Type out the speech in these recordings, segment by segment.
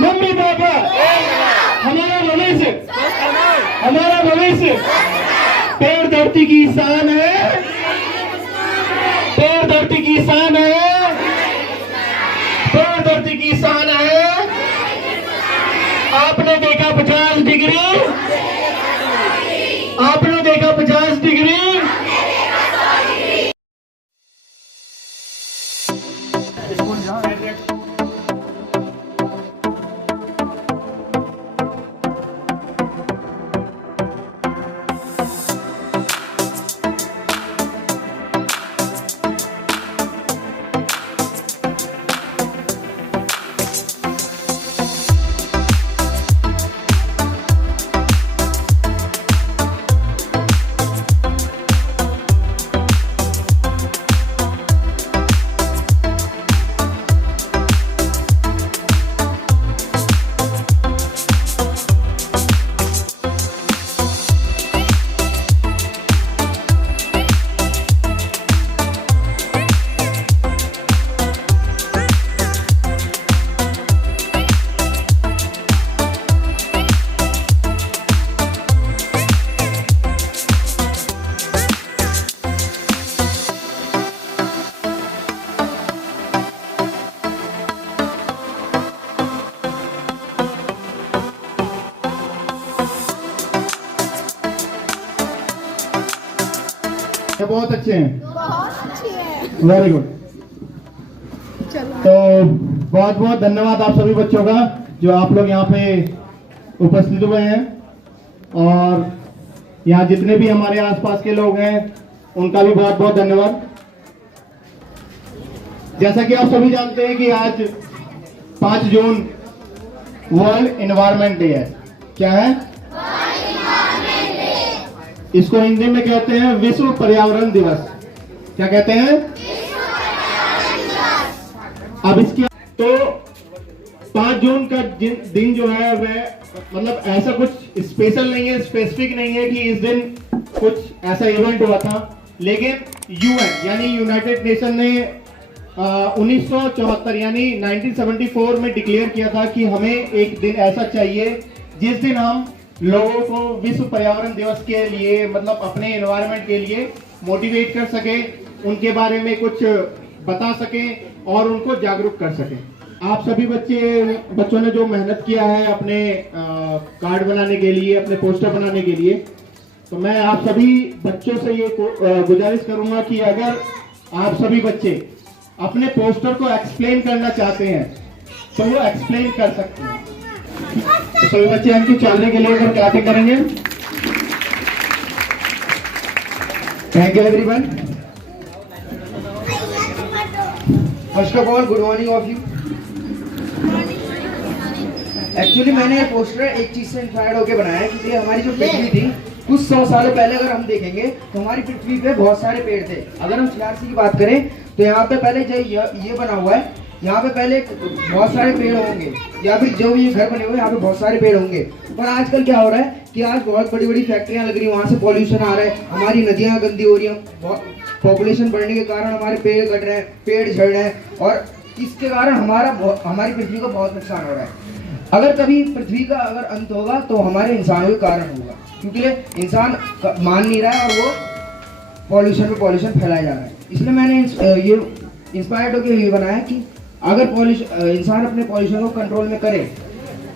Mummy papa, हमारा भविष्य, हमारा भविष्य। पेड़ धरती की शान है, पेड़ धरती की शान है, पेड़ धरती की शान है। आपने देखा 50 डिग्री, आपने देखा 50 डिग्री। बहुत अच्छे हैं, बहुत अच्छी है। Very good. तो बहुत बहुत धन्यवाद आप सभी बच्चों का जो आप लोग यहाँ पे उपस्थित हुए हैं, और यहाँ जितने भी हमारे आसपास के लोग हैं उनका भी बहुत बहुत धन्यवाद। जैसा कि आप सभी जानते हैं कि आज 5 जून वर्ल्ड एनवायरनमेंट डे है। क्या है? इसको हिंदी में कहते हैं विश्व पर्यावरण दिवस। क्या कहते हैं? अब इसकी तो 5 जून का दिन जो है वह मतलब ऐसा कुछ स्पेशल नहीं है, स्पेसिफिक नहीं है कि इस दिन कुछ ऐसा इवेंट हुआ था, लेकिन यूएन यानी यूनाइटेड नेशन ने 1974 यानी 1974 में डिक्लेयर किया था कि हमें एक दिन ऐसा चाहिए जिस दिन हम लोगों को विश्व पर्यावरण दिवस के लिए मतलब अपने एनवायरनमेंट के लिए मोटिवेट कर सके, उनके बारे में कुछ बता सके और उनको जागरूक कर सके। आप सभी बच्चों ने जो मेहनत किया है अपने कार्ड बनाने के लिए, अपने पोस्टर बनाने के लिए, तो मैं आप सभी बच्चों से ये गुजारिश करूंगा कि अगर आप सभी बच्चे अपने पोस्टर को एक्सप्लेन करना चाहते हैं तो वो एक्सप्लेन कर सकते हैं। तो सभी बच्चे इनकी चलने के लिए क्लैपिंग करेंगे। Thank you everyone. First of all good morning of you. Actually मैंने ये पोस्टर एक चीज से इंस्पायर्ड होकर बनाया है क्योंकि हमारी जो पृथ्वी थी कुछ 100 साल पहले अगर हम देखेंगे तो हमारी पृथ्वी पे बहुत सारे पेड़ थे। अगर हम सीआरसी की बात करें तो यहाँ पे पहले जो ये बना हुआ है, यहाँ पे पहले बहुत सारे पेड़ होंगे, या फिर जो भी घर बने हुए यहाँ पे बहुत सारे पेड़ होंगे। पर आजकल क्या हो रहा है कि आज बहुत बड़ी बड़ी फैक्ट्रियाँ लग रही है, वहाँ से पॉल्यूशन आ रहा है, हमारी नदियाँ गंदी हो रही है, पॉपुलेशन बढ़ने के कारण हमारे पेड़ कट रहे हैं, पेड़ झड़ रहे हैं, और इसके कारण हमारी पृथ्वी को बहुत नुकसान हो रहा है। अगर कभी पृथ्वी का अगर अंत होगा तो हमारे इंसानों के कारण होगा, क्योंकि इंसान मान नहीं रहा है और वो पॉल्यूशन पे पॉल्यूशन फैलाया जा रहा है। इसलिए मैंने ये इंस्पायर्ड होकर ये बनाया कि अगर इंसान अपने पॉल्यूशन को कंट्रोल में करे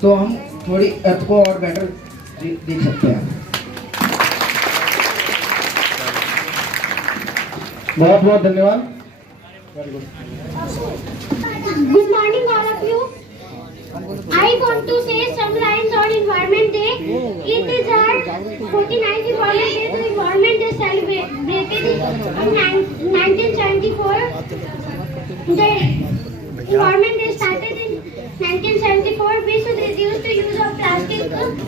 तो हम थोड़ी अर्थ को और बेटर देख सकते हैं। बहुत बहुत धन्यवाद। Good morning all of you. I want to say some lines on Environment Day. It is our 49th Environment Day. The Environment Day celebrated in 1974. The Environment Day started in 1974. We should reduce the use of plastic.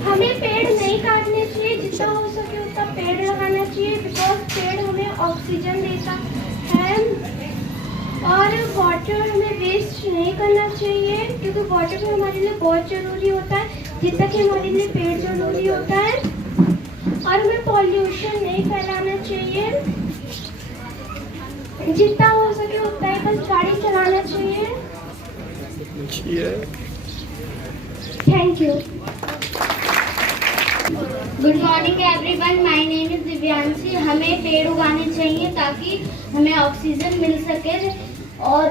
हमें पेड़ नहीं काटने चाहिए, जितना हो सके उतना पेड़ लगाना चाहिए, बिकॉज पेड़ हमें ऑक्सीजन देता है। और वाटर हमें वेस्ट नहीं करना चाहिए, क्योंकि वाटर हमारे लिए बहुत ज़रूरी होता है, जितना कि हमारे लिए पेड़ ज़रूरी होता है। और हमें पॉल्यूशन नहीं फैलाना चाहिए, जितना हो सके उतना ही बस गाड़ी चलाना चाहिए। Thank you. Good morning everyone, my name is Divyanshi. हमें पेड़ उगाने चाहिए ताकि हमें ऑक्सीजन मिल सके और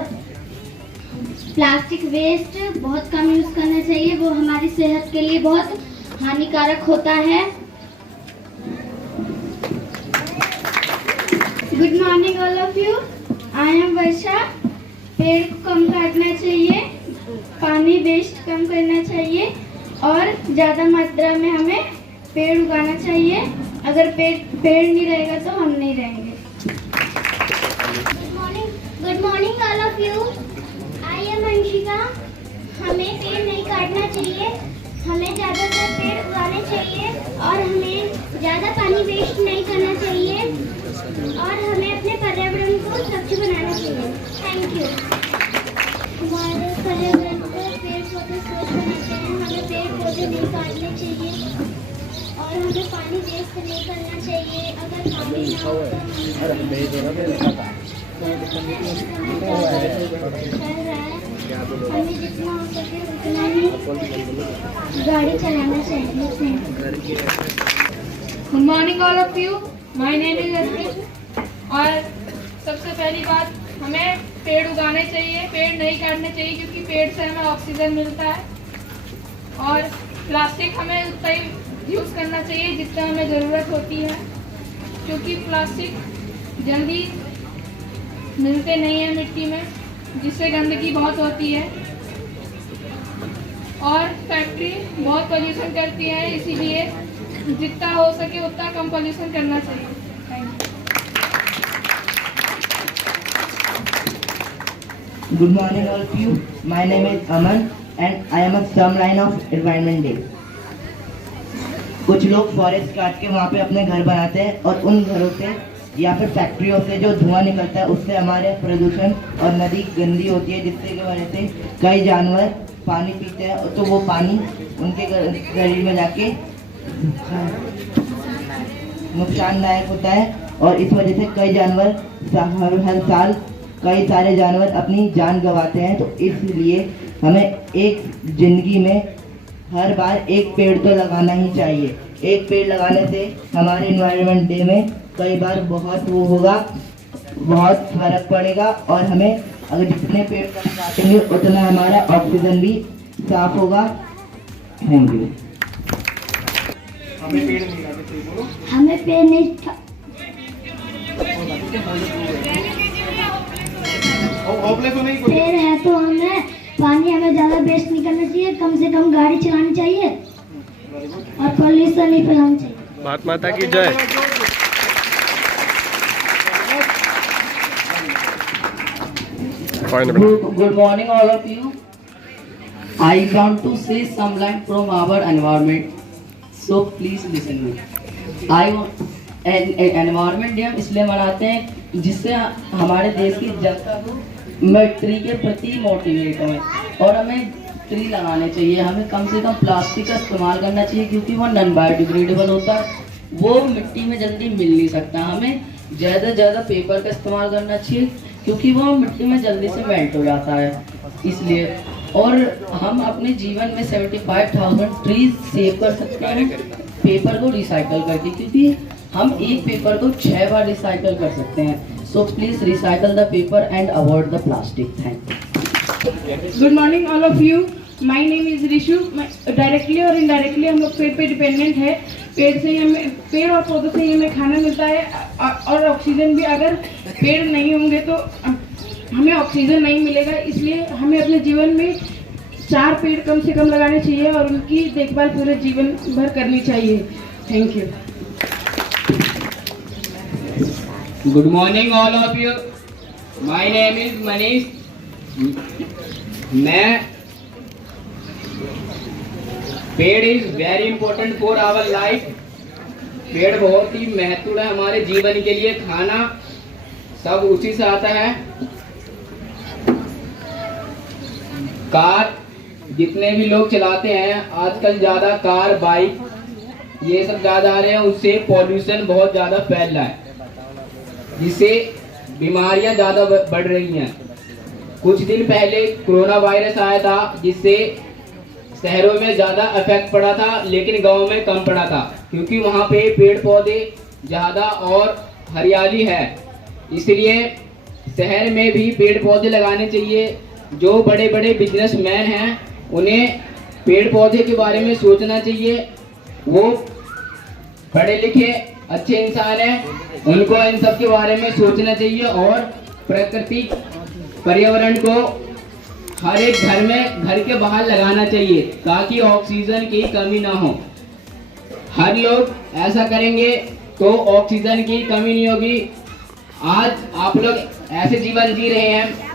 प्लास्टिक वेस्ट बहुत कम यूज करना चाहिए, वो हमारी सेहत के लिए बहुत हानिकारक होता है। Good morning all of you, I am Varsha. पेड़ को कम काटना चाहिए, पानी वेस्ट कम करना चाहिए और ज़्यादा मात्रा में हमें पेड़ उगाना चाहिए। अगर पेड़ नहीं रहेगा तो हम नहीं रहेंगे। Good morning all of you, I M Anshika. हमें पेड़ नहीं काटना चाहिए, हमें ज़्यादातर पेड़ उगाने चाहिए और हमें ज़्यादा पानी वेस्ट नहीं करना चाहिए और हमें अपने पर्यावरण को स्वच्छ बनाना चाहिए। Thank you. हमारे पर्यावरण को पेड़ पौधे स्वच्छ बनाते हैं, हमें पेड़ पौधे नहीं काटने चाहिए और हमें पानी वेस्ट नहीं करना चाहिए। अगर पानी ना हो तो हमें जितना हो सके उतना ही गाड़ी चलाना चाहिए। Good morning all of you, my name is Asmit. और सबसे पहली बात, हमें पेड़ उगाने चाहिए, पेड़ नहीं काटने चाहिए क्योंकि पेड़ से हमें ऑक्सीजन मिलता है। और प्लास्टिक हमें उतना ही यूज़ करना चाहिए जितना हमें ज़रूरत होती है, क्योंकि प्लास्टिक जल्दी मिलते नहीं हैं मिट्टी में, जिससे गंदगी बहुत होती है और फैक्ट्री बहुत पोल्यूशन करती है, इसीलिए जितना हो सके उतना कम पोल्यूशन करना चाहिए। Thank you. Good morning all of you. My name is Aman and I am a Sumline of Environment Day. कुछ लोग फॉरेस्ट काट के वहाँ पे अपने घर बनाते हैं और उन घरों से या फिर फैक्ट्रियों से जो धुआं निकलता है उससे हमारे प्रदूषण और नदी गंदी होती है, जिससे की वजह से कई जानवर पानी पीते हैं तो वो पानी उनके शरीर में जाके नुकसानदायक होता है और इस वजह से कई जानवर हर साल कई सारे जानवर अपनी जान गंवाते हैं। तो इसलिए हमें एक जिंदगी में हर बार एक पेड़ तो लगाना ही चाहिए। एक पेड़ लगाने से हमारे इन्वायरमेंट डे में कई बार बहुत वो होगा, बहुत फर्क पड़ेगा और हमें अगर जितने पेड़ लगाएंगे उतना हमारा ऑक्सीजन भी साफ होगा। Thank you. हमें पेड़ नहीं लगाने चाहिए, बोलो। हमें पेड़ नहीं होपलेस हो नहीं कोई। पेड़ है तो हमें पानी हमें ज़्यादा वेस्ट नहीं करना चाहिए, कम से कम गाड़ी चलानी चाहिए और पॉल्यूशन नहीं फैलाना चाहिए। भारत माता की जय। Good morning all of you. I want to say some line from our environment. So please listen me. Environment day हम इसलिए मनाते हैं जिससे हमारे देश की जनता को ट्री के प्रति मोटिवेट हो और हमें ट्री लगाने चाहिए। हमें कम से कम प्लास्टिक का इस्तेमाल करना चाहिए क्योंकि वो नॉन बायोडिग्रेडेबल होता है, वो मिट्टी में जल्दी मिल नहीं सकता। हमें ज़्यादा से ज़्यादा पेपर का इस्तेमाल करना चाहिए क्योंकि वो मिट्टी में जल्दी से मेल्ट हो जाता है इसलिए। और हम अपने जीवन में 75,000 ट्रीज सेव कर सकते हैं पेपर को रिसाइकल करके, क्योंकि हम एक पेपर को 6 बार रिसाइकल कर सकते हैं। So please recycle the paper and avoid the plastic. Thank you. Good morning all of you, my name is Rishu. Directly और इनडायरेक्टली हम लोग पेड़ पे डिपेंडेंट है। पेड़ से ही हमें, पेड़ और पौधों से ही हमें खाना मिलता है और ऑक्सीजन भी। अगर पेड़ नहीं होंगे तो हमें ऑक्सीजन नहीं मिलेगा, इसलिए हमें अपने जीवन में 4 पेड़ कम से कम लगाने चाहिए और उनकी देखभाल पूरे जीवन भर करनी चाहिए। Thank you. Good morning all of you. My name is Manish. पेड़ is very important for our life. पेड़ बहुत ही महत्वपूर्ण है हमारे जीवन के लिए। खाना सब उसी से आता है। कार जितने भी लोग चलाते हैं आजकल ज़्यादा, कार बाइक ये सब ज़्यादा आ रहे हैं, उससे पॉल्यूशन बहुत ज़्यादा फैल रहा है, जिससे बीमारियां ज़्यादा बढ़ रही हैं। कुछ दिन पहले कोरोना वायरस आया था जिससे शहरों में ज़्यादा इफेक्ट पड़ा था, लेकिन गांव में कम पड़ा था, क्योंकि वहाँ पे पेड़ पौधे ज़्यादा और हरियाली है। इसलिए शहर में भी पेड़ पौधे लगाने चाहिए। जो बड़े बड़े बिजनेसमैन हैं उन्हें पेड़ पौधे के बारे में सोचना चाहिए। वो पढ़े लिखे अच्छे इंसान हैं, उनको इन सब के बारे में सोचना चाहिए और प्रकृति पर्यावरण को हर एक घर में, घर के बाहर लगाना चाहिए ताकि ऑक्सीजन की कमी ना हो। हर लोग ऐसा करेंगे तो ऑक्सीजन की कमी नहीं होगी। आज आप लोग ऐसे जीवन जी रहे हैं,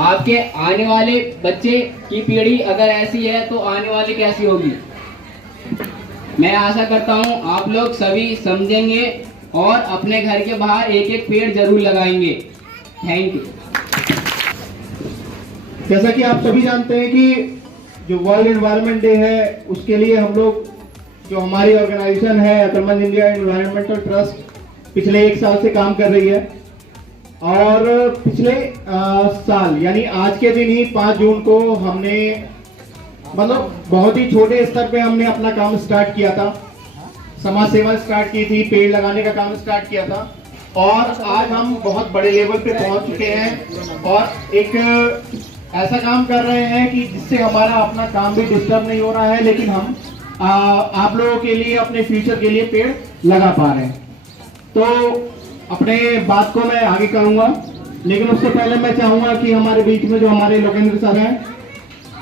आपके आने वाले बच्चे की पीढ़ी अगर ऐसी है तो आने वाली कैसी होगी। मैं आशा करता हूं आप लोग सभी समझेंगे और अपने घर के बाहर एक एक पेड़ जरूर लगाएंगे। Thank you. जैसा कि आप सभी जानते हैं कि जो वर्ल्ड एनवायरनमेंट डे है उसके लिए हम लोग, जो हमारी ऑर्गेनाइजेशन है अकलमंद इंडिया एनवायरमेंटल ट्रस्ट, पिछले 1 साल से काम कर रही है। और पिछले साल यानी आज के दिन ही 5 जून को हमने मतलब बहुत ही छोटे स्तर पे हमने अपना काम स्टार्ट किया था, समाज सेवा स्टार्ट की थी, पेड़ लगाने का काम स्टार्ट किया था। और आज हम बहुत बड़े लेवल पे पहुंच चुके हैं और एक ऐसा काम कर रहे हैं कि जिससे हमारा अपना काम भी डिस्टर्ब नहीं हो रहा है, लेकिन हम आप लोगों के लिए, अपने फ्यूचर के लिए पेड़ लगा पा रहे हैं। तो अपने बात को मैं आगे करूंगा, लेकिन उससे पहले मैं चाहूंगा कि हमारे बीच में जो हमारे लोकेंद्र सर हैं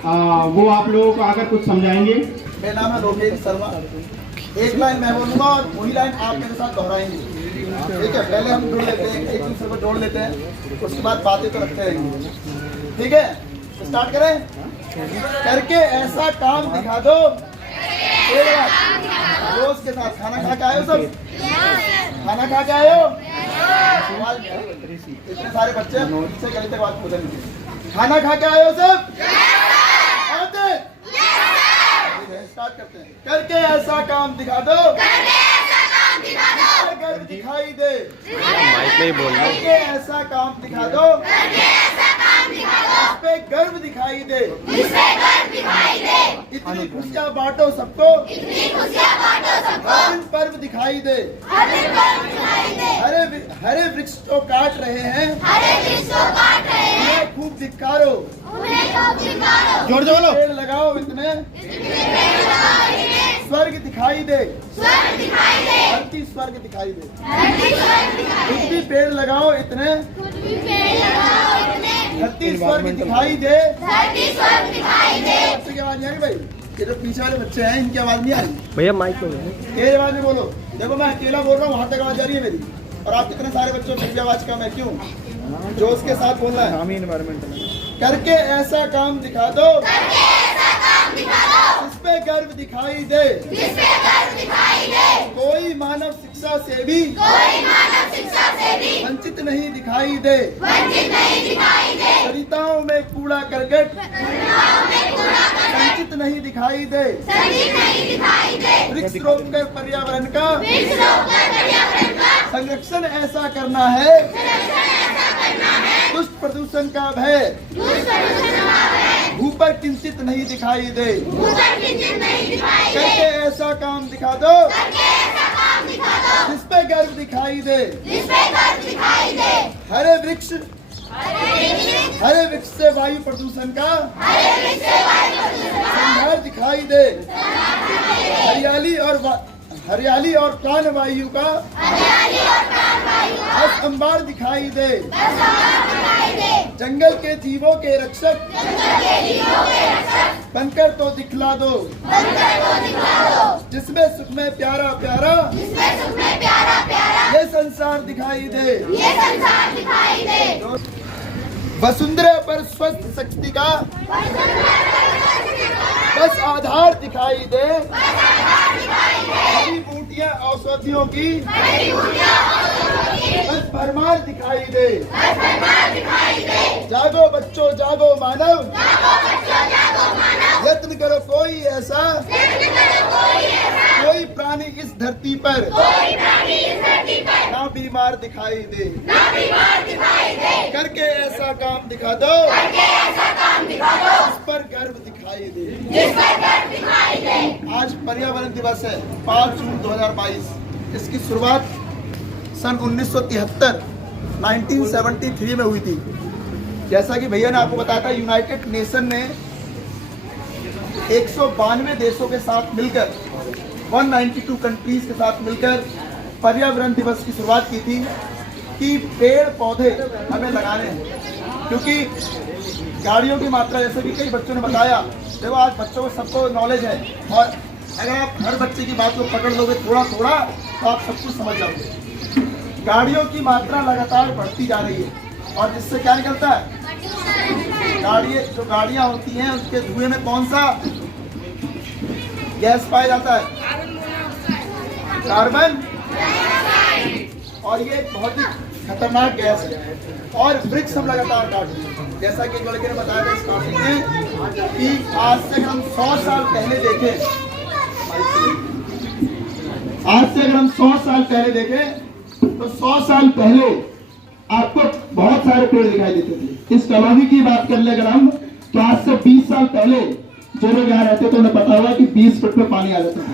वो आप लोगों को आकर कुछ समझाएंगे। मेरा नाम है लोकेंद्र शर्मा। एक लाइन मैं बोलूंगा और वही लाइन आप मेरे साथ दोहराएंगे, ठीक है? पहले हम जोड़ लेते हैं, एक दूसरे को जोड़ लेते हैं, उसके बाद बातें तो रखते रहेंगे, ठीक है? तो स्टार्ट करें। करके ऐसा काम दिखा दो। दोस्त के साथ खाना खा के आए हो सब? खाना खा के आए हो? इतने सारे बच्चे से गली तक बात पूछेंगे। खाना खा के आए हो सब? स्टार्ट करते हैं। करके ऐसा काम दिखा दो, गर्व दिखाई दे। माइक में बोल रहा हूं। करके ऐसा काम दिखा दो, इस पे गर्व दिखाई दे। इतनी खुशियाँ बांटो सबको, हर दिन पर्व दिखाई दे। हरे वृक्ष तो काट रहे हैं, उन्हें खूब धिक्कारो। जोड़ जोड़ो। पेड़ लगाओ इतने, स्वर्ग दिखाई दे। धरती स्वर्ग दिखाई दे। कुछ भी पेड़ लगाओ इतने, धरती स्वर्ग दिखाई दे। बच्चे की आवाज नहीं आ रही भाई? ये जो पीछे वाले बच्चे हैं इनकी आवाज नहीं आ रही भैया? माइक में तेज आवाज में बोलो। देखो मैं अकेला बोल रहा हूँ, वहां तक आवाज आ रही है मेरी, और आप कितने सारे बच्चों की आवाज कम है। क्यों? जो उसके साथ बोलना है। हम एनवायरमेंटल करके ऐसा काम दिखा दो, इस पे गर्व दिखाई दे। कोई मानव शिक्षा से भी वंचित नहीं दिखाई दे। सरिताओं में कूड़ा करकट संचित नहीं दिखाई दे। वृक्ष रोपकर पर्यावरण का संरक्षण ऐसा करना है, दुष्ट प्रदूषण का भय भू पर किंचित नहीं दिखाई दे। करके ऐसा काम दिखा दो, जिस पे गर्व दिखाई दे। हरे वृक्ष से वायु प्रदूषण का संहार दिखाई दे। हरियाली और प्राण वायु का अंबार दिखाई दे। जंगल के जीवों के रक्षक बनकर तो दिखला दो। जिसमें सुख में प्यारा प्यारा ये संसार दिखाई दे। वसुंधरा पर स्वस्थ शक्ति का बस आधार दिखाई दे। हरी बूटियां औषधियों की बस भरमार दिखाई दे। जागो बच्चों जागो मानव, यत्न करो कोई ऐसा, कोई प्राण प्राणी इस धरती पर ना बीमार दिखाई दे, करके ऐसा काम दिखा दो जिस पर गर्व दिखाई दे। आज पर्यावरण दिवस है 5 जून 2022। इसकी शुरुआत सन 1973 में हुई थी। जैसा कि भैया ने आपको बताया था, यूनाइटेड नेशन ने 192 देशों के साथ मिलकर 192 कंट्रीज के साथ मिलकर पर्यावरण दिवस की शुरुआत की थी कि पेड़ पौधे हमें लगाने हैं। क्योंकि गाड़ियों की मात्रा, जैसे कि कई बच्चों ने बताया, देखो आज बच्चों को सबको नॉलेज है, और अगर आप हर बच्चे की बात को पकड़ लोगे थोड़ा थोड़ा तो आप सब कुछ समझ जाओगे। गाड़ियों की मात्रा लगातार बढ़ती जा रही है, और जिससे क्या निकलता है, जो गाड़ियां होती हैं उसके धुएं में कौन सा गैस पाया जाता है? कार्बन। और ये बहुत ही खतरनाक गैस है। और वृक्ष हम लगातार काट रहे हैं। जैसा कि एक लड़के ने बताया था स्टार्टिंग में कि आज से अगर हम 100 साल पहले देखें, तो 100 साल पहले आपको बहुत सारे पेड़ दिखाई देते थे। इस कॉलोनी की बात कर ले अगर हम, तो आज से 20 साल पहले जो लोग यहाँ रहते थे उन्हें पता होगा कि 20 फुट में पानी आ जाता था।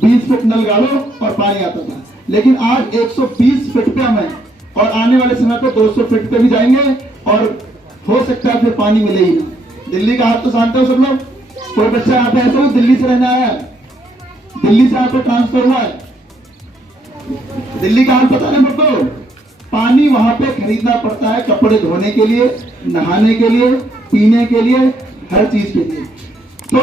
20 फुट नल गाड़ो और पानी आता था। लेकिन आज 120 फुट पे हम हैं, और आने वाले समय पे 200 फुट पे भी जाएंगे, और हो सकता है फिर पानी मिले ही ना। दिल्ली का हाल तो जानते हो सब लोग। कोई बच्चा यहाँ पे ऐसा हो दिल्ली से रहने आया है, दिल्ली से यहाँ पे ट्रांसफर हुआ है, दिल्ली का हाल पता नहीं सबको। पानी वहां पे खरीदना पड़ता है, कपड़े धोने के लिए, नहाने के लिए, पीने के लिए, हर चीज के लिए। तो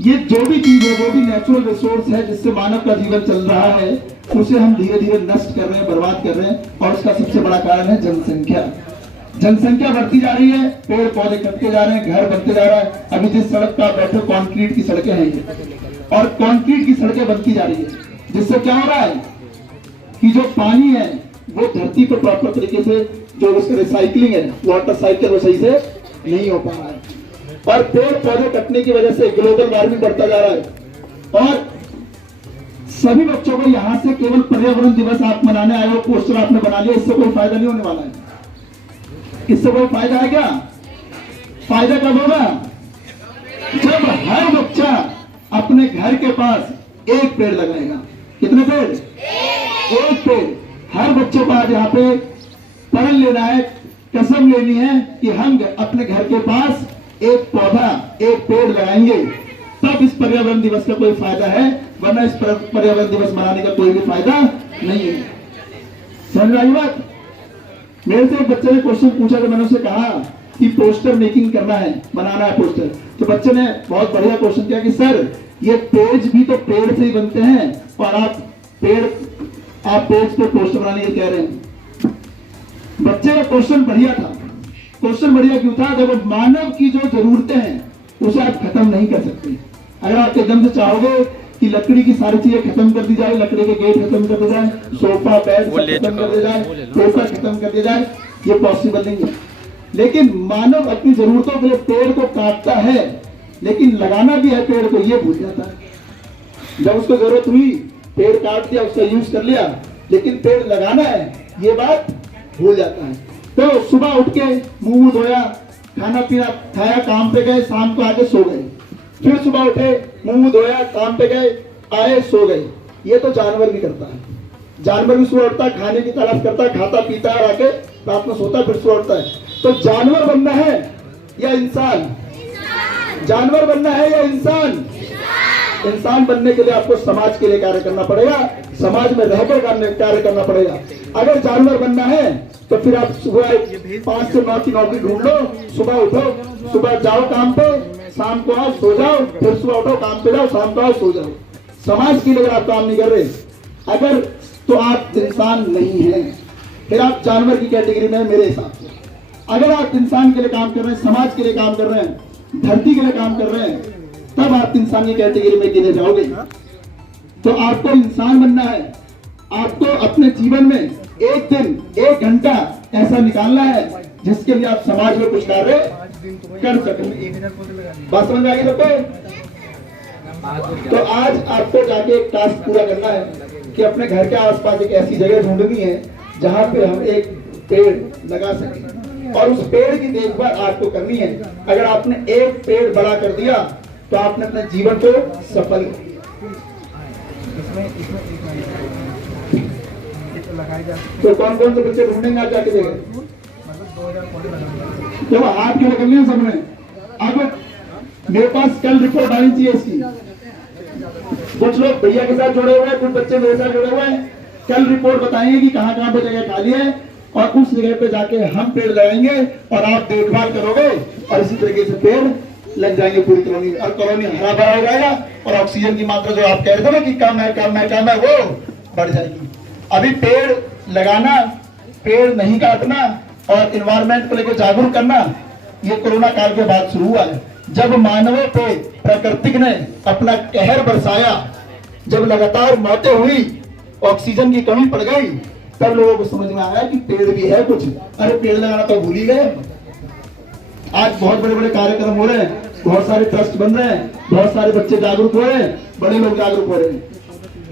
ये जो भी चीज है, वो भी नेचुरल रिसोर्स है जिससे मानव का जीवन चल रहा है, उसे हम धीरे धीरे नष्ट कर रहे हैं, बर्बाद कर रहे हैं। और उसका सबसे बड़ा कारण है जनसंख्या। जनसंख्या बढ़ती जा रही है, पेड़ पौधे कटते जा रहे हैं, घर बनते जा रहा है। अभी जिस सड़क पर बैठे कंक्रीट की सड़कें हैं ये, और कंक्रीट की सड़कें बनती जा रही है, जिससे क्या हो रहा है कि जो पानी है वो धरती पर प्रॉपर तरीके से जो उसका रिसाइकलिंग है, वाटर साइकिल वो सही से नहीं हो पा रहा है। और पेड़ पौधे कटने की वजह से ग्लोबल वार्मिंग बढ़ता जा रहा है। और सभी बच्चों को यहाँ से केवल पर्यावरण दिवस आप मनाने आए हो, पोस्टर आपने बना लिया, इससे कोई फायदा नहीं होने वाला है। इससे कोई फायदा है क्या? फायदा कब होगा? जब हर बच्चा अपने घर के पास एक पेड़ लगाएगा। कितने पेड़? एक पेड़। हर बच्चे को आज यहाँ पे प्रण लेना है, कसम लेनी है कि हम अपने घर के पास एक पौधा, एक पेड़ लगाएंगे, तब इस पर्यावरण दिवस का कोई फायदा है, वरना इस पर्यावरण दिवस मनाने का कोई भी फायदा नहीं है। समझ में आई बात? मेरे से एक बच्चे ने क्वेश्चन पूछा, तो मैंने उससे कहा कि पोस्टर मेकिंग करना है, बनाना है पोस्टर। तो बच्चे ने बहुत बढ़िया क्वेश्चन किया कि सर ये पेज भी तो पेड़ से ही बनते हैं, और आप पेज पे पोस्टर बनाने के कह रहे हैं। बच्चे का क्वेश्चन बढ़िया था। क्वेश्चन बढ़िया क्यों था? जब मानव की जो जरूरतें हैं उसे आप खत्म नहीं कर सकते। अगर आप एकदम से चाहोगे कि लकड़ी की सारी चीजें खत्म कर दी जाए, लकड़ी के गेट खत्म कर दिए जाए, सोफा बेड खत्म कर दिया जाए, पेपर खत्म कर दिया जाए, ये पॉसिबल नहीं है। लेकिन मानव अपनी जरूरतों के लिए पेड़ को काटता है, लेकिन लगाना भी है पेड़ को, ये भूल जाता है। जब उसको जरूरत हुई पेड़ काट दिया, उसका यूज कर लिया, लेकिन पेड़ लगाना है ये बात भूल जाता है। तो सुबह उठ के मुंह धोया, खाना पीना खाया, काम पे गए, शाम को आके सो गए, फिर सुबह उठे, मुंह धोया, काम पे गए, आए, सो गए। ये तो जानवर भी करता है। जानवर भी सुबह उठता है, खाने की तलाश करता है, खाता पीता है, आके रात में सोता है, फिर सुबह उठता है। तो जानवर बनना है या इंसान? जानवर बनना है या इंसान? इंसान बनने के लिए आपको समाज के लिए कार्य करना पड़ेगा, समाज में रहकर कार्य करना पड़ेगा। अगर जानवर बनना है तो फिर आप सुबह 5 से 9 की नौकरी ढूंढ लो, सुबह उठो, सुबह जाओ काम पे, शाम को आओ, सो जाओ, फिर सुबह उठो, काम पे जाओ, शाम को आओ, सो जाओ। समाज के लिए अगर आप काम नहीं कर रहे, अगर तो आप इंसान नहीं है, फिर आप जानवर की कैटेगरी में मेरे हिसाब से। अगर आप इंसान के लिए काम कर रहे हैं, समाज के लिए काम कर रहे हैं, धरती के लिए काम कर रहे हैं, तब आप इंसान की कैटेगरी में गिने जाओगे। तो आपको इंसान बनना है। आपको अपने जीवन में एक दिन, एक घंटा ऐसा निकालना है जिसके लिए आप समाज में कुछ कार्य कर सकें। बात समझ में आ गई सबको? तो आज आपको जाके एक टास्क पूरा करना है कि अपने घर के आसपास एक ऐसी जगह ढूंढनी है जहाँ पे हम एक पेड़ लगा सकें, और उस पेड़ की देखभाल आपको करनी है। अगर आपने एक पेड़ बड़ा कर दिया तो आपने अपने जीवन को सफल किया। तो कौन कौन से बच्चे ढूंढेंगे आप जाके जगह? जब हाथ क्यों करनी है सबने? अब मेरे पास कल रिपोर्ट आनी चाहिए इसकी। कुछ लोग भैया के साथ जुड़े हुए हैं, कुछ बच्चे मेरे साथ जुड़े हुए हैं। कल रिपोर्ट बताएंगे कि कहाँ कहाँ पे जगह खाली है, और उस जगह पे जाके हम पेड़ लगाएंगे और आप देखभाल करोगे, और इसी तरीके से पेड़ लग जाएंगे पूरी कॉलोनी, और कॉलोनी हरा भरा हो जाएगा, और ऑक्सीजन की मात्रा जो आप कह रहे थे ना कि कम है कम है कम है, वो बढ़ जाएगी। अभी पेड़ लगाना, पेड़ नहीं काटना और इन्वायरमेंट को लेकर जागरूक करना, ये कोरोना काल के बाद शुरू हुआ है। जब मानवों पे प्रकृति ने अपना कहर बरसाया, जब लगातार मौतें हुई, ऑक्सीजन की कमी पड़ गई, तब लोगों को समझ में आया कि पेड़ भी है कुछ। अरे पेड़ लगाना तो भूल ही गए। आज बहुत बड़े बड़े कार्यक्रम हो रहे हैं, बहुत सारे ट्रस्ट बन रहे हैं, बहुत सारे बच्चे जागरूक हो रहे हैं, बड़े लोग जागरूक हो रहे हैं,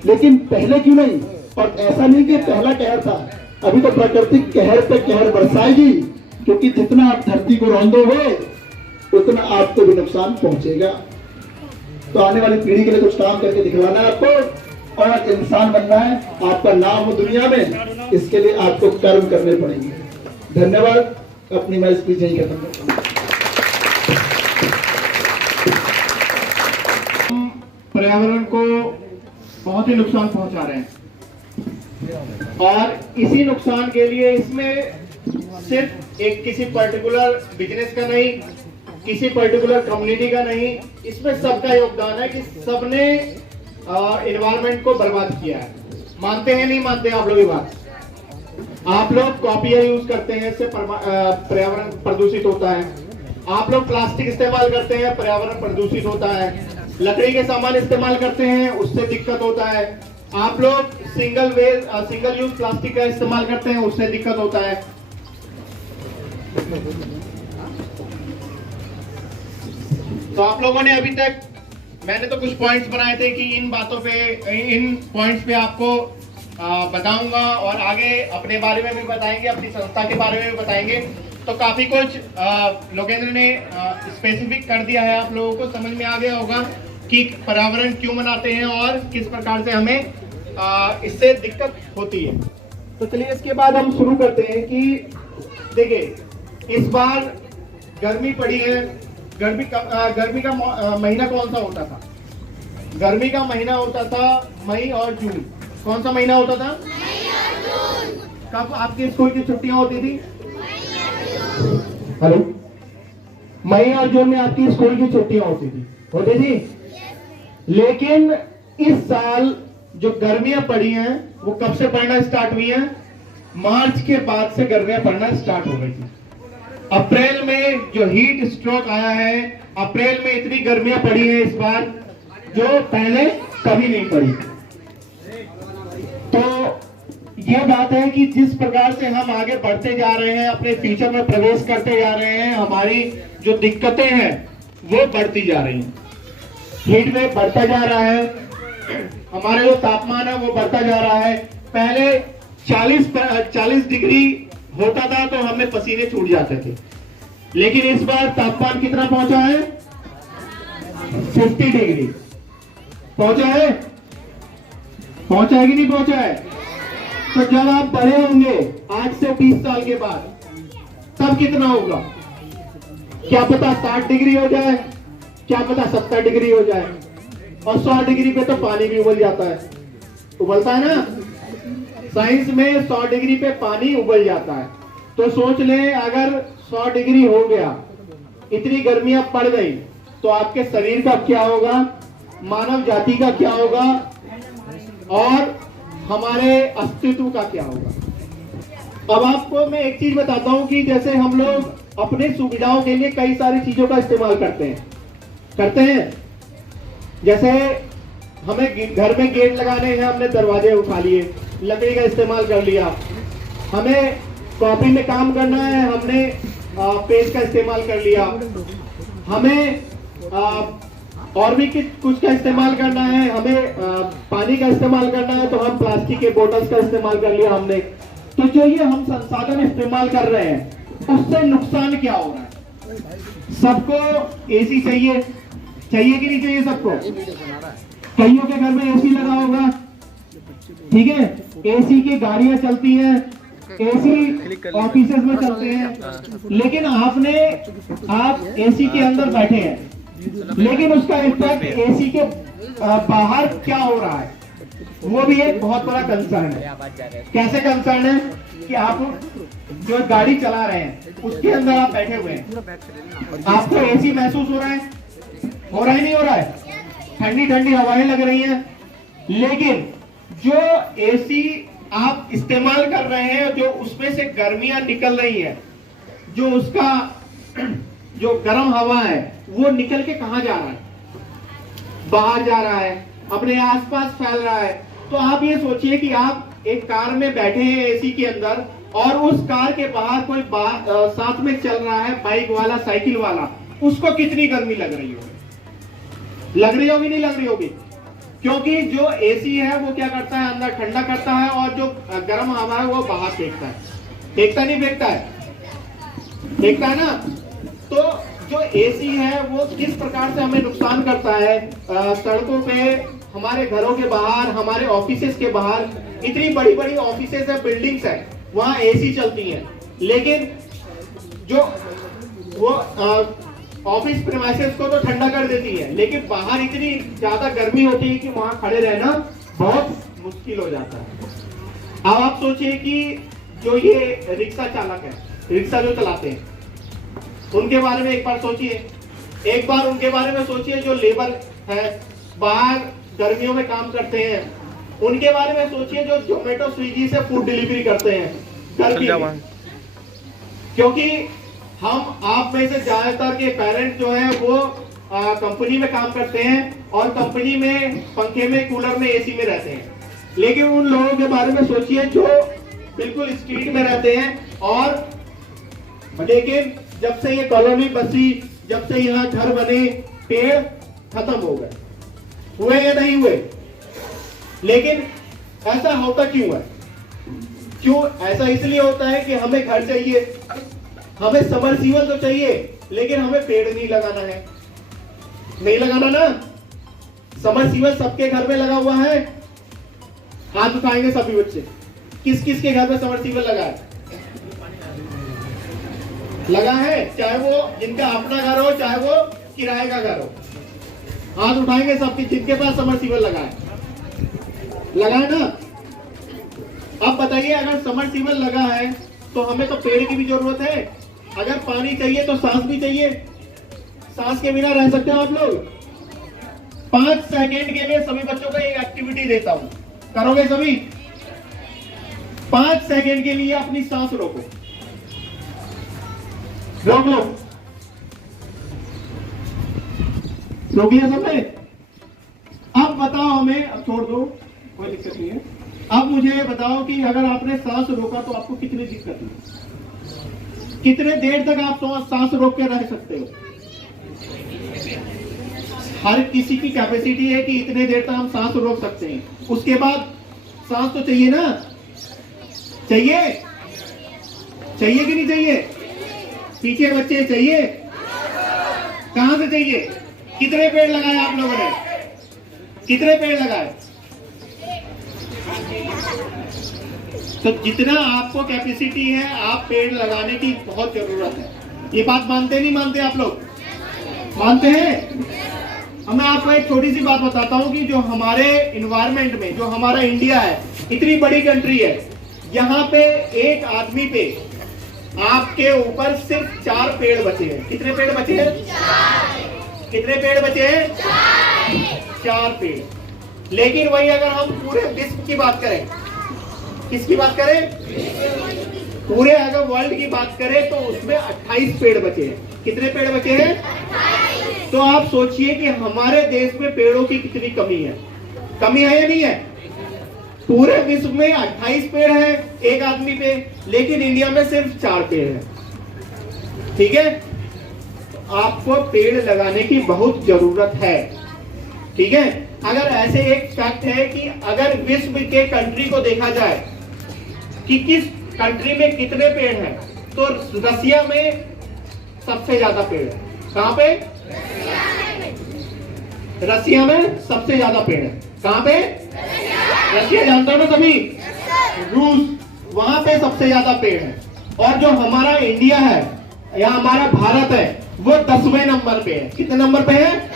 लेकिन पहले क्यों नहीं? और ऐसा नहीं कि पहला कहर था, अभी तो प्रकृति कहर पे कहर बरसाएगी, क्योंकि जितना आप धरती को रौंदोगे उतना आपको भी नुकसान पहुंचेगा। तो आने वाली पीढ़ी के लिए कुछ काम करके दिखवाना है आपको, और इंसान बनना है, आपका नाम हो दुनिया में, इसके लिए आपको कर्म करने पड़ेंगे। धन्यवाद। अपनी मैं स्पीच यही खत्म करता हूं। हम पर्यावरण को बहुत ही नुकसान पहुंचा रहे हैं, और इसी नुकसान के लिए इसमें सिर्फ एक किसी पर्टिकुलर बिजनेस का नहीं, किसी पर्टिकुलर कम्युनिटी का नहीं, इसमें सबका योगदान है कि सबने एनवायरनमेंट को बर्बाद किया है। मानते हैं नहीं मानते आप लोग ये बात? आप लोग कॉपियां यूज करते हैं, इससे पर्यावरण प्रदूषित होता है। आप लोग प्लास्टिक इस्तेमाल करते हैं, पर्यावरण प्रदूषित होता है। लकड़ी के सामान इस्तेमाल करते हैं, उससे दिक्कत होता है। आप लोग सिंगल यूज प्लास्टिक का इस्तेमाल करते हैं, उससे दिक्कत होता है। तो आप लोगों ने अभी तक, मैंने तो कुछ पॉइंट्स बनाए थे कि इन बातों पे, इन पॉइंट्स पे आपको बताऊंगा, और आगे अपने बारे में भी बताएंगे, अपनी संस्था के बारे में भी बताएंगे। तो काफी कुछ लोकेंद्र ने स्पेसिफिक कर दिया है, आप लोगों को समझ में आ गया होगा कि पर्यावरण क्यों मनाते हैं और किस प्रकार से हमें इससे दिक्कत होती है। तो चलिए इसके बाद हम शुरू करते हैं कि देखिए इस बार गर्मी पड़ी है। गर्मी का महीना कौन सा होता था? गर्मी का महीना होता था मई और जून। कौन सा महीना होता था? मई और जून। कब आपकी स्कूल की छुट्टियां होती थी? हेलो, मई और जून में आपकी स्कूल की छुट्टियां होती थी। लेकिन इस साल जो गर्मियां पड़ी हैं वो कब से पड़ना स्टार्ट हुई हैं? मार्च के बाद से गर्मियां पड़ना स्टार्ट हो गई थी। अप्रैल में जो हीट स्ट्रोक आया है, अप्रैल में इतनी गर्मियां पड़ी हैं इस बार जो पहले कभी नहीं पड़ी। तो ये बात है कि जिस प्रकार से हम आगे बढ़ते जा रहे हैं, अपने फ्यूचर में प्रवेश करते जा रहे हैं, हमारी जो दिक्कतें हैं वो बढ़ती जा रही हैं। हीट वेव बढ़ता जा रहा है, हमारा जो तापमान है वो बढ़ता जा रहा है। पहले 40 डिग्री होता था तो हमें पसीने छूट जाते थे, लेकिन इस बार तापमान कितना पहुंचा है? 50 डिग्री पहुंचा है। पहुंचा है कि नहीं पहुंचा है? तो जब आप बड़े होंगे आज से 20 साल के बाद, तब कितना होगा? क्या पता 60 डिग्री हो जाए, क्या पता 70 डिग्री हो जाए। और 100 डिग्री पे तो पानी भी उबल जाता है, उबलता है ना। साइंस में 100 डिग्री पे पानी उबल जाता है। तो सोच लें अगर 100 डिग्री हो गया, इतनी गर्मियां पड़ गई, तो आपके शरीर का क्या होगा, मानव जाति का क्या होगा, और हमारे अस्तित्व का क्या होगा। अब आपको मैं एक चीज बताता हूं कि जैसे हम लोग अपने सुविधाओं के लिए कई सारी चीजों का इस्तेमाल करते हैं। जैसे हमें घर में गेट लगाने हैं, हमने दरवाजे उठा लिए, लकड़ी का इस्तेमाल कर लिया। हमें कॉपी में काम करना है, हमने पेज का इस्तेमाल कर लिया। हमें और भी कुछ का इस्तेमाल करना है, हमें पानी का इस्तेमाल करना है, तो हम प्लास्टिक के बोतल्स का इस्तेमाल कर लिया हमने। तो जो ये हम संसाधन इस्तेमाल कर रहे हैं उससे नुकसान क्या हो रहा है? सबको एसी चाहिए, चाहिए कि नहीं चाहिए सबको? कईयों के घर में एसी लगा होगा, ठीक है, एसी की गाड़ियां चलती हैं, एसी ऑफिसेज में चलते हैं, लेकिन आप एसी के अंदर बैठे हैं, लेकिन उसका इफेक्ट एसी के बाहर क्या हो रहा है वो भी एक बहुत बड़ा कंसर्न है। कैसे कंसर्न है कि आप जो गाड़ी चला रहे हैं उसके अंदर आप बैठे हुए हैं, आपको एसी महसूस हो रहा है नहीं हो रहा है? ठंडी ठंडी हवाएं लग रही हैं, लेकिन जो एसी आप इस्तेमाल कर रहे हैं, जो उसमें से गर्मियां निकल रही हैं, जो उसका जो गर्म हवा है वो निकल के कहां जा रहा है? बाहर जा रहा है, अपने आसपास फैल रहा है। तो आप ये सोचिए कि आप एक कार में बैठे हैं एसी के अंदर, और उस कार के बाहर कोई साथ में चल रहा है, बाइक वाला, साइकिल वाला, उसको कितनी गर्मी लग रही होगी? लग रही होगी, नहीं लग रही होगी? क्योंकि जो एसी है वो क्या करता है, अंदर ठंडा करता है, और जो गर्म हवा है वो बाहर फेंकता है। फेंकता नहीं फेंकता है? फेंकता है ना। तो जो एसी है वो किस प्रकार से हमें नुकसान करता है। सड़कों पे, हमारे घरों के बाहर, हमारे ऑफिसेस के बाहर, इतनी बड़ी बड़ी ऑफिसेस है, बिल्डिंग्स है, वहां एसी चलती हैं, लेकिन जो वो ऑफिस प्रीमाइसेस को तो ठंडा कर देती है, लेकिन बाहर इतनी ज्यादा गर्मी होती है कि वहां खड़े रहना बहुत मुश्किल हो जाता है। अब आप सोचिए कि जो ये रिक्शा चालक है, रिक्शा जो चलाते हैं, उनके बारे में एक बार सोचिए, एक बार उनके बारे में सोचिए। जो लेबर है, बाहर गर्मियों में काम करते हैं, उनके बारे में सोचिए। जो जोमेटो, स्विगी से फूड डिलीवरी करते हैं गर्मी में, क्योंकि हम आप में से ज्यादातर के पेरेंट्स जो है वो कंपनी में काम करते हैं, और कंपनी में पंखे में, कूलर में, एसी में रहते हैं। लेकिन उन लोगों के बारे में सोचिए जो बिल्कुल स्ट्रीट में रहते हैं, और लेकिन जब से ये कॉलोनी बसी, जब से यहाँ घर बने, पेड़ खत्म हो गए, हुए या नहीं हुए? लेकिन ऐसा होता क्यों है? क्यों ऐसा? इसलिए होता है कि हमें घर चाहिए, हमें सबमर्सिबल तो चाहिए, लेकिन हमें पेड़ नहीं लगाना है। नहीं लगाना ना। सबमर्सिबल सबके घर में लगा हुआ है? हाथ उठाएंगे सभी बच्चे। किस किस के घर में सबमर्सिबल लगा है? लगा है, चाहे वो जिनका अपना घर हो, चाहे वो किराए का घर हो। हाथ उठाएंगे सबके जिनके पास सबमर्सिबल लगा है। लगा है ना। अब बताइए, अगर सबमर्सिबल लगा है तो हमें तो पेड़ की भी जरूरत है। अगर पानी चाहिए तो सांस भी चाहिए। सांस के बिना रह सकते हैं आप लोग? 5 सेकेंड के लिए सभी बच्चों को एक एक्टिविटी देता हूं, करोगे सभी? 5 सेकेंड के लिए अपनी सांस रोको, रोक लो। रोक लिया सबने? अब बताओ हमें, अब छोड़ दो, कोई दिक्कत नहीं है। अब मुझे बताओ कि अगर आपने सांस रोका तो आपको कितनी दिक्कत है? कितने देर तक आप सांस रोक के रह सकते हो? हर किसी की कैपेसिटी है कि इतने देर तक हम सांस रोक सकते हैं। उसके बाद सांस तो चाहिए ना? चाहिए? चाहिए कि नहीं चाहिए? पीछे बच्चे चाहिए? कहां से चाहिए? कितने पेड़ लगाए आप लोगों ने? कितने पेड़ लगाए? तो जितना आपको कैपेसिटी है, आप पेड़ लगाने की बहुत जरूरत है। ये बात मानते नहीं मानते आप लोग? मानते हैं? अब मैं आपको एक छोटी सी बात बताता हूँ कि जो हमारे इन्वायरमेंट में, जो हमारा इंडिया है, इतनी बड़ी कंट्री है, यहाँ पे एक आदमी पे आपके ऊपर सिर्फ 4 पेड़ बचे हैं। कितने पेड़ बचे हैं? 4। कितने पेड़ बचे हैं? 4 पेड़। लेकिन वही अगर हम पूरे विश्व की बात करें, किसकी बात करें? पूरे अगर वर्ल्ड की बात करें तो उसमें 28 पेड़ बचे हैं। कितने पेड़ बचे हैं? 28। तो आप सोचिए कि हमारे देश में पेड़ों की कितनी कमी है। कमी है या नहीं है? पूरे विश्व में 28 पेड़ है एक आदमी पे, लेकिन इंडिया में सिर्फ 4 पेड़ है। ठीक है? तो आपको पेड़ लगाने की बहुत जरूरत है। ठीक है। अगर ऐसे एक फैक्ट है कि अगर विश्व के कंट्री को देखा जाए कि किस कंट्री में कितने पेड़ हैं, तो रसिया में सबसे ज्यादा पेड़ है। कहां पे? रसिया में सबसे ज्यादा पेड़ है। कहां पे? रसिया जानते हो ना सभी? रूस, वहां पे सबसे ज्यादा पेड़ है। और जो हमारा इंडिया है या हमारा भारत है वो 10वें नंबर पे है। कितने नंबर पे है?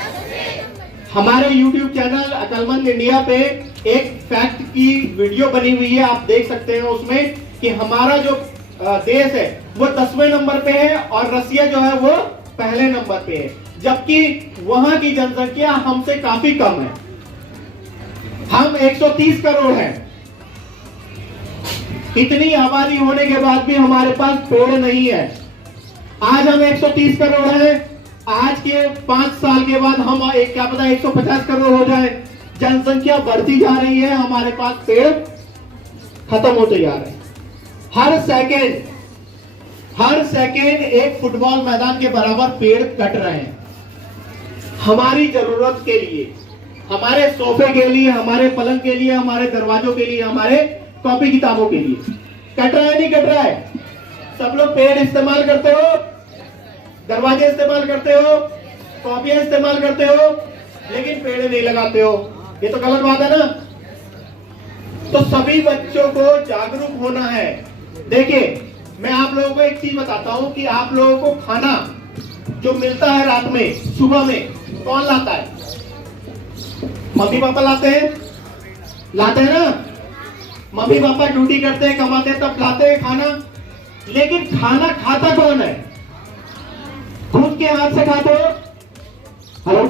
हमारे YouTube चैनल अकलमंद इंडिया पे एक फैक्ट की वीडियो बनी हुई है, आप देख सकते हैं उसमें कि हमारा जो देश है वो 10वें नंबर पे है और रसिया जो है वो पहले नंबर पे है, जबकि वहां की जनसंख्या हमसे काफी कम है। हम 130 करोड़ हैं। इतनी आबादी होने के बाद भी हमारे पास पेड़ नहीं है। आज हम 130 करोड़ हैं, आज के 5 साल के बाद हम एक क्या पता 150 करोड़ हो जाए। जनसंख्या बढ़ती जा रही है, हमारे पास पेड़ खत्म होते जा रहे हैं। हर सेकेंड एक फुटबॉल मैदान के बराबर पेड़ कट रहे हैं हमारी जरूरत के लिए, हमारे सोफे के लिए, हमारे पलंग के लिए, हमारे दरवाजों के लिए, हमारे कॉपी किताबों के लिए। कट रहा है नहीं कट रहा है? सब लोग पेड़ इस्तेमाल करते हो, दरवाजे इस्तेमाल करते हो, कॉपियां इस्तेमाल करते हो, लेकिन पेड़ नहीं लगाते हो। ये तो गलत बात है ना। तो सभी बच्चों को जागरूक होना है। देखिए मैं आप लोगों को एक चीज बताता हूं कि आप लोगों को खाना जो मिलता है रात में, सुबह में कौन लाता है? मम्मी पापा लाते हैं ना। मम्मी पापा ड्यूटी करते हैं, कमाते हैं, तब लाते हैं खाना। लेकिन खाना खाता कौन है? खुद के हाथ से खाते हो? हेलो,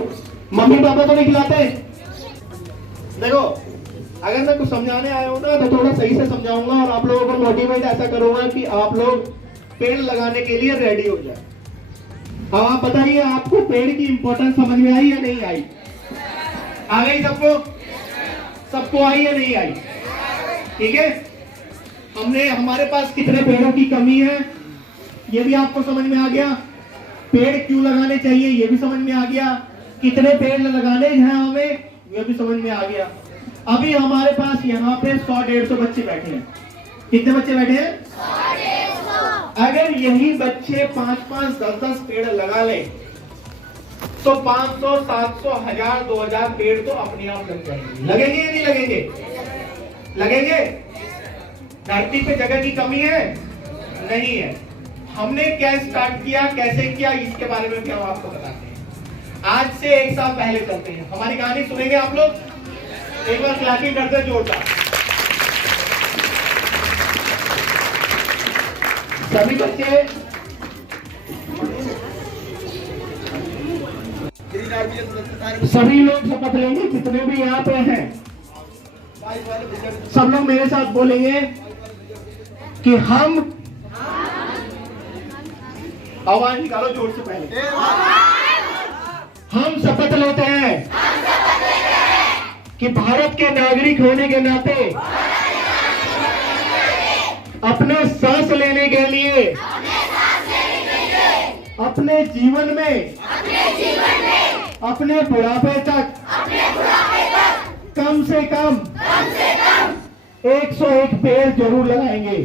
मम्मी पापा तो नहीं खिलाते। देखो अगर मैं कुछ समझाने आया हूं ना तो थोड़ा सही से समझाऊंगा और आप लोगों को मोटिवेट ऐसा करूंगा कि आप लोग पेड़ लगाने के लिए रेडी हो जाए। अब आप बताइए, आपको पेड़ की इंपॉर्टेंस समझ में आई या नहीं आई? आ गई सबको आई या नहीं आई? ठीक है। हमारे पास कितने पेड़ों की कमी है ये भी आपको समझ में आ गया। पेड़ क्यों लगाने चाहिए ये भी समझ में आ गया। कितने पेड़ लगाने हैं हमें ये भी समझ में आ गया। अभी हमारे पास यहाँ पे 100-150 बच्चे बैठे हैं। कितने बच्चे बैठे हैं? 100-150। अगर यही बच्चे 5-5, 10-10 पेड़ लगा ले तो 500, 700, 1000, 2000 पेड़ तो अपने आप लग जाएंगे। लगेंगे या नहीं लगेंगे? लगेंगे। धरती पे जगह की कमी है? नहीं है। हमने क्या स्टार्ट किया, कैसे किया, इसके बारे में भी हम आपको बताते हैं। आज से 1 साल पहले चलते हैं। हमारी कहानी सुनेंगे आप लोग? एक बार क्लैपिंग करते जोरदार। सभी बच्चे सभी लोग शपथ लेंगे, जितने भी यहाँ पे हैं सब लोग मेरे साथ बोलेंगे कि हम, आवाज निकालो जोर से पहले, हम शपथ लेते हैं कि भारत के नागरिक होने के नाते अपने सांस लेने के लिए अपने जीवन में अपने बुढ़ापे तक कम से कम 101 पेड़ जरूर लगाएंगे।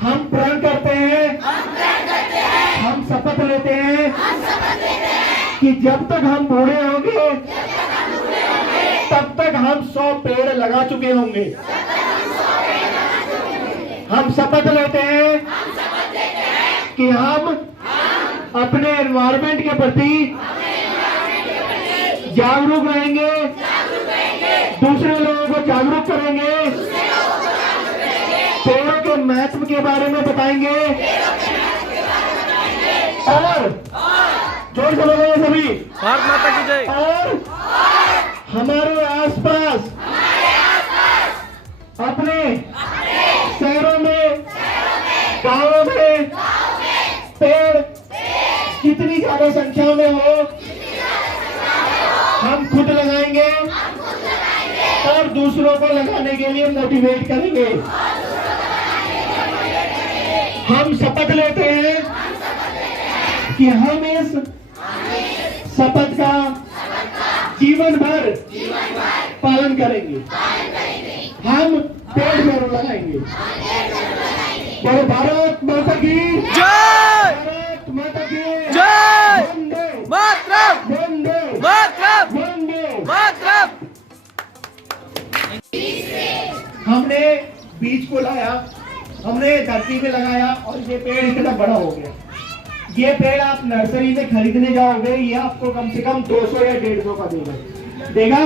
हम प्रण करते हैं, हम शपथ लेते हैं कि जब तक हम बूढ़े होंगे तब तक हम 100 पेड़ लगा चुके होंगे। हम शपथ लेते हैं कि हम अपने एनवायरमेंट के प्रति जागरूक रहेंगे, दूसरे लोगों को जागरूक करेंगे, पेड़ों के महत्व के बारे में बताएंगे और जोर से बोलेंगे सभी, भारत माता की जय। और हमारे आसपास अपने शहरों में, गांवों में पेड़ कितनी ज्यादा संख्या में हो हम खुद लगाएंगे और दूसरों को लगाने के लिए मोटिवेट करेंगे। हम शपथ लेते हैं कि हम इस शपथ का जीवन भर पालन करेंगे। हम पेड़ जरूर लगाएंगे। बोलो भारत माता की जय, भारत माता की जय, वंदे मातरम, वंदे मातरम, वंदे मातरम। हमने बीज को लाया, हमने धरती में लगाया और ये पेड़ इतना बड़ा हो गया। ये पेड़ आप नर्सरी में खरीदने जाओगे, ये आपको कम से कम 200 या 150 का देगा।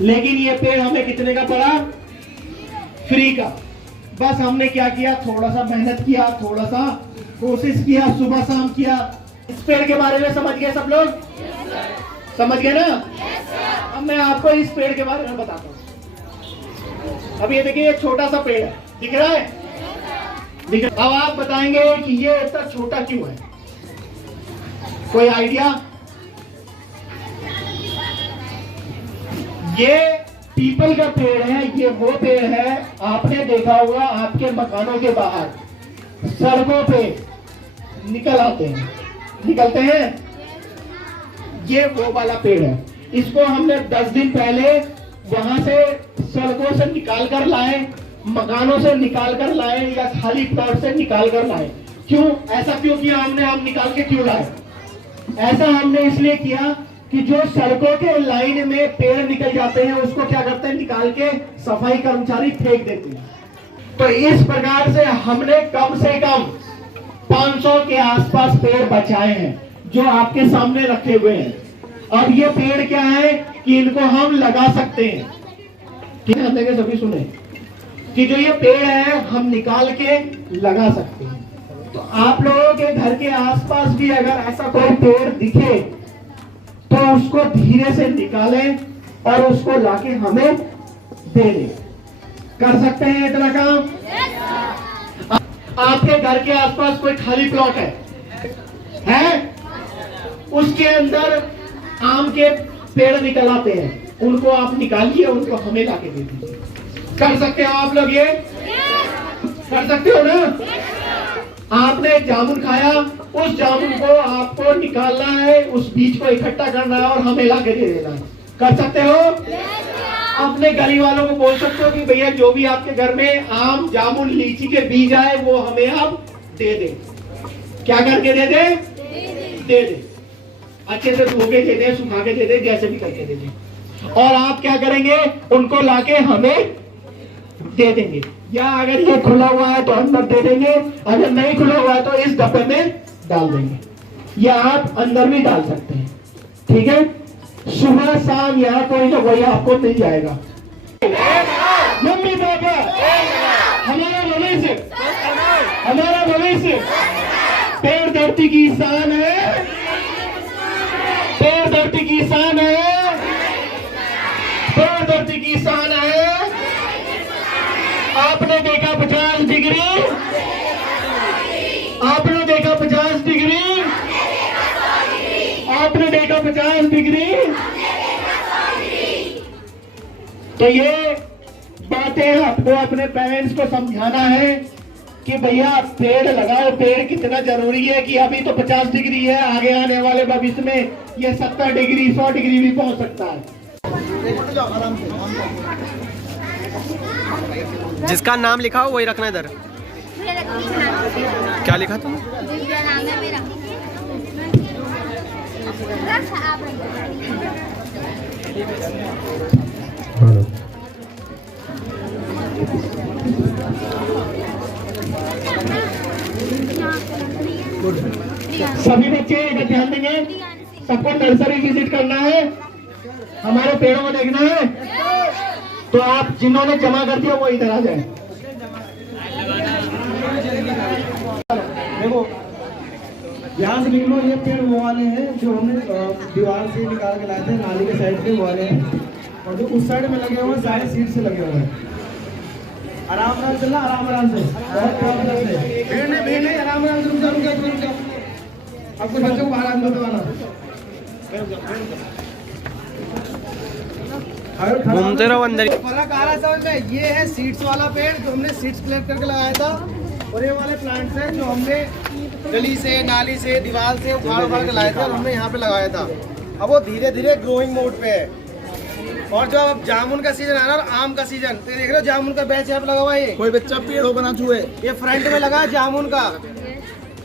लेकिन ये पेड़ हमें कितने का पड़ा? फ्री का। बस हमने क्या किया, थोड़ा सा मेहनत किया, थोड़ा सा कोशिश किया, सुबह शाम किया। इस पेड़ के बारे में समझ गए सब लोग? समझ गए ना? अब मैं आपको इस पेड़ के बारे में बताता हूँ। अब ये देखिए, ये छोटा सा पेड़ है, दिख रहा है? अब आप बताएंगे कि ये इतना छोटा क्यों है? कोई आइडिया? ये पीपल का पेड़ है। ये वो पेड़ है, आपने देखा होगा आपके मकानों के बाहर सड़कों पे निकलते हैं। ये वो वाला पेड़ है। इसको हमने 10 दिन पहले वहां से सड़कों से निकाल कर लाए, मकानों से निकाल कर लाए या खाली प्लॉट से निकाल कर लाए। क्यों ऐसा क्यों किया हमने? हम निकाल के क्यों लाए? ऐसा हमने इसलिए किया कि जो सड़कों के लाइन में पेड़ निकल जाते हैं उसको क्या करते हैं, निकाल के सफाई कर्मचारी फेंक देते हैं। तो इस प्रकार से हमने कम से कम 500 के आसपास पेड़ बचाए हैं जो आपके सामने रखे हुए हैं। अब ये पेड़ क्या है कि इनको हम लगा सकते हैं। ठीक है, सभी सुने कि जो ये पेड़ है हम निकाल के लगा सकते हैं। तो आप लोगों के घर के आसपास भी अगर ऐसा कोई पेड़ दिखे तो उसको धीरे से निकालें और उसको लाके हमें दे दें। कर सकते हैं इतना काम? आपके घर के आसपास कोई खाली प्लॉट है? उसके अंदर आम के पेड़ निकल आते हैं, उनको आप निकालिए, उनको हमें लाके दे दीजिए। कर सकते हो आप लोग? ये कर सकते हो ना? आपने जामुन खाया, उस जामुन को आपको निकालना है, उस बीज को इकट्ठा करना है और हमें लाके दे देना है। कर सकते हो? अपने गरीब वालों को बोल सकते हो कि भैया जो भी आपके घर में आम, जामुन, लीची के बीज आए वो हमें आप दे दें। क्या करके दे दें? दे दें। अच्छे से धो के दे दें, सुखा के दे दें, जैसे भी करके दे दें। और आप क्या करेंगे? उनको लाके हमें दे देंगे। या अगर ये खुला हुआ है तो अंदर दे देंगे, अगर नहीं खुला हुआ है तो इस डब्बे में डाल देंगे, या आप अंदर भी डाल सकते हैं। ठीक है? सुबह शाम यहाँ कोई ना कोई आपको मिल जाएगा। मम्मी पापा, हमारा भविष्य, हमारा भविष्य पेड़ धरती की शान है, पेड़ धरती की शान है, पेड़ धरती की शान है। आपने देखा 50 डिग्री, आपने देखा 50 डिग्री, आपने देखा 50 डिग्री। तो ये बातें आपको अपने पेरेंट्स को समझाना है कि भैया पेड़ लगाओ, पेड़ कितना जरूरी है कि अभी तो 50 डिग्री है, आगे आने वाले भविष्य में ये 70 डिग्री 100 डिग्री भी पहुंच सकता है। जिसका नाम लिखा हो वही रखना इधर। क्या लिखा तुम? नाम है मेरा। सभी बच्चे इधर ध्यान देंगे। सबको नर्सरी विजिट करना है, हमारे पेड़ों को देखना है। तो आप जिन्होंने जमा कर दिया वो इधर आ जाए। देखो यहाँ से लिख लो, ये पेड़ वो वाले हैं जो हमने दीवार से निकाल के लाए थे, नाली के साइड के वो वाले हैं। और जो उस साइड में लगे हुए हैं सारे सीट से लगे हुए हैं। आराम आराम चलना, आराम से, भीड़ नहीं, आराम से रुक जाओ। आपको बच्चों को बाहर आने दो। घूमते रहो अंदर। फर्क आ रहा है समझ में? ये है सीड्स वाला पेड़ जो हमने सीड्स कलेक्ट करके लगाया था, और ये वाले प्लांट्स हैं जो हमने गली से, नाली से, दीवार से उखाड़ उखाड़ के लाए थे और हमने यहाँ पे लगाया था। अब वो धीरे धीरे ग्रोइंग मोड पे है। और जो अब जामुन का सीजन आ रहा है और आम का सीजन, तो देख रहे हो जामुन का बैच यहाँ पे लगा हुआ है। कोई बच्चा पेड़ हो बना छुए, ये फ्रंट में लगा है जामुन का।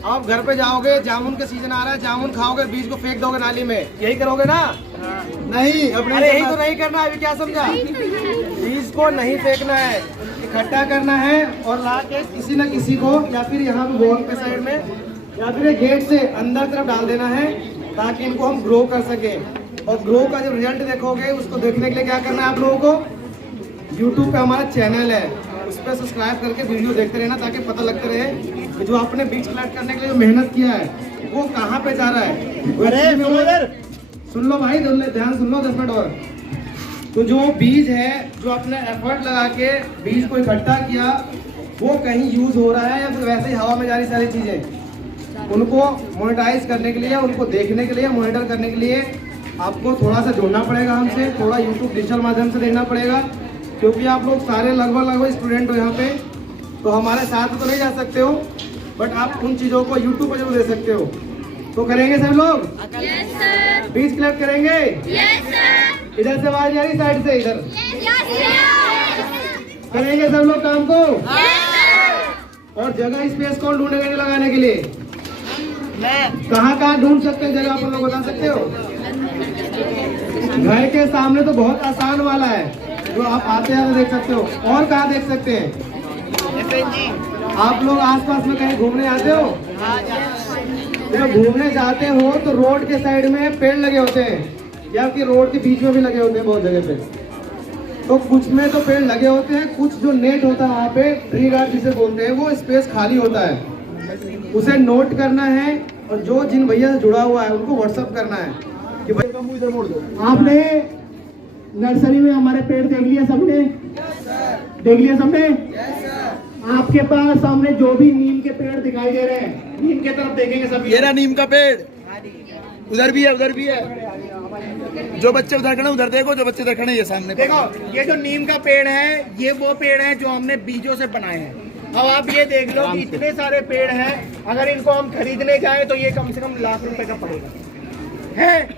आप घर पे जाओगे, जामुन का सीजन आ रहा है, जामुन खाओगे, बीज को फेंक दोगे नाली में, यही करोगे ना? नहीं अपने अरे यही तो नहीं करना है, अभी क्या समझा? बीज को नहीं फेंकना है, इकट्ठा करना है और ला के किसी न किसी को, या फिर यहाँ पे वॉल पे साइड में, या फिर गेट से अंदर तरफ डाल देना है, ताकि इनको हम ग्रो कर सके। और ग्रो का जब रिजल्ट देखोगे, उसको देखने के लिए क्या करना है आप लोगों को? YouTube पे हमारा चैनल है, उस पर सब्सक्राइब करके वीडियो देखते रहना, ताकि पता लगता रहे कि जो आपने बीज कलेक्ट करने के लिए जो मेहनत किया है वो कहाँ पे जा रहा है। सुन लो भाई, ध्यान सुन लो 10 मिनट और। तो जो बीज है, जो आपने एफर्ट लगा के बीज को इकट्ठा किया, वो कहीं यूज हो रहा है या फिर वैसे ही हवा में जा रही सारी चीजें, उनको मोनेटाइज करने के लिए, उनको देखने के लिए, मॉनिटर करने के लिए आपको थोड़ा सा जुड़ना पड़ेगा हमसे, थोड़ा YouTube डिजिटल माध्यम से देखना पड़ेगा, क्योंकि आप लोग सारे लगभग स्टूडेंट हो यहाँ पे, तो हमारे साथ तो नहीं जा सकते हो, बट आप उन चीज़ों को YouTube पर जरूर दे सकते हो। तो करेंगे सब लोग? Yes, sir. बीज कलेक्ट करेंगे? Yes, sir. इधर से आवाज आ रही, साइड से इधर Yes, sir. करेंगे सब लोग काम को? Yes, sir. और जगह स्पेस कौन ढूंढेंगे लगाने के लिए? कहाँ ढूंढ सकते हैं जगह, आप लोग बता सकते हो? घर के सामने तो बहुत आसान वाला है, जो आप आते हैं देख सकते हो। और कहाँ देख सकते हैं? आप लोग आसपास में कहीं घूमने आते हो? जब घूमने जाते हो तो रोड के साइड में पेड़ लगे होते हैं, या कि रोड के बीच में भी लगे होते हैं बहुत जगह पे। तो कुछ में तो पेड़ लगे होते हैं, कुछ जो नेट होता है वहाँ पे, ट्री गार्ड जिसे बोलते हैं, वो स्पेस खाली होता है, उसे नोट करना है। और जो जिन भैया से जुड़ा हुआ है उनको व्हाट्सअप करना है कि भाई इधर मोड़ दो। आपने नर्सरी में हमारे पेड़ देख लिया सबने? देख लिया सबने? आपके पास सामने जो भी नीम के पेड़ दिखाई दे रहे हैं, नीम के तरफ देखेंगे सब। ये रहा नीम का पेड़, उधर भी है, उधर भी है। जो बच्चे उधर खड़े उधर देखो, जो बच्चे इधर खड़े ये सामने देखो, ये जो नीम का पेड़ है, ये वो पेड़ है जो हमने बीजों से बनाए हैं। अब आप ये देख लो कि इतने सारे पेड़ हैं, अगर इनको हम खरीदने जाए तो ये कम से कम लाख रुपए का पड़ेगा है।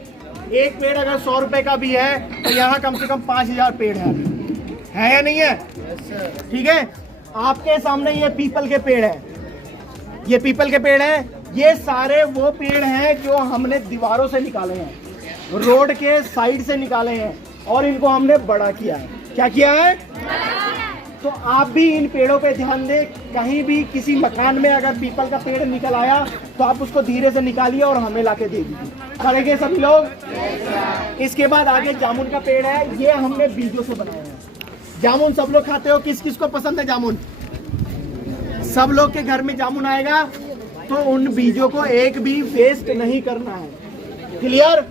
एक पेड़ अगर 100 रुपए का भी है तो यहाँ कम से कम 5000 पेड़ है या नहीं है? ठीक है। आपके सामने ये पीपल के पेड़ है, ये पीपल के पेड़ है, ये सारे वो पेड़ हैं जो हमने दीवारों से निकाले हैं, रोड के साइड से निकाले हैं, और इनको हमने बड़ा किया है। क्या किया है? तो आप भी इन पेड़ों पे ध्यान दें। कहीं भी किसी मकान में अगर पीपल का पेड़ निकल आया तो आप उसको धीरे से निकालिए और हमें लाके दे दीजिए। करेंगे सभी लोग? इसके बाद आगे जामुन का पेड़ है, ये हमने बीजों से बनाया है। जामुन सब लोग खाते हो, किस किस को पसंद है जामुन? सब लोग के घर में जामुन आएगा, तो उन बीजों को एक भी वेस्ट नहीं करना है। क्लियर?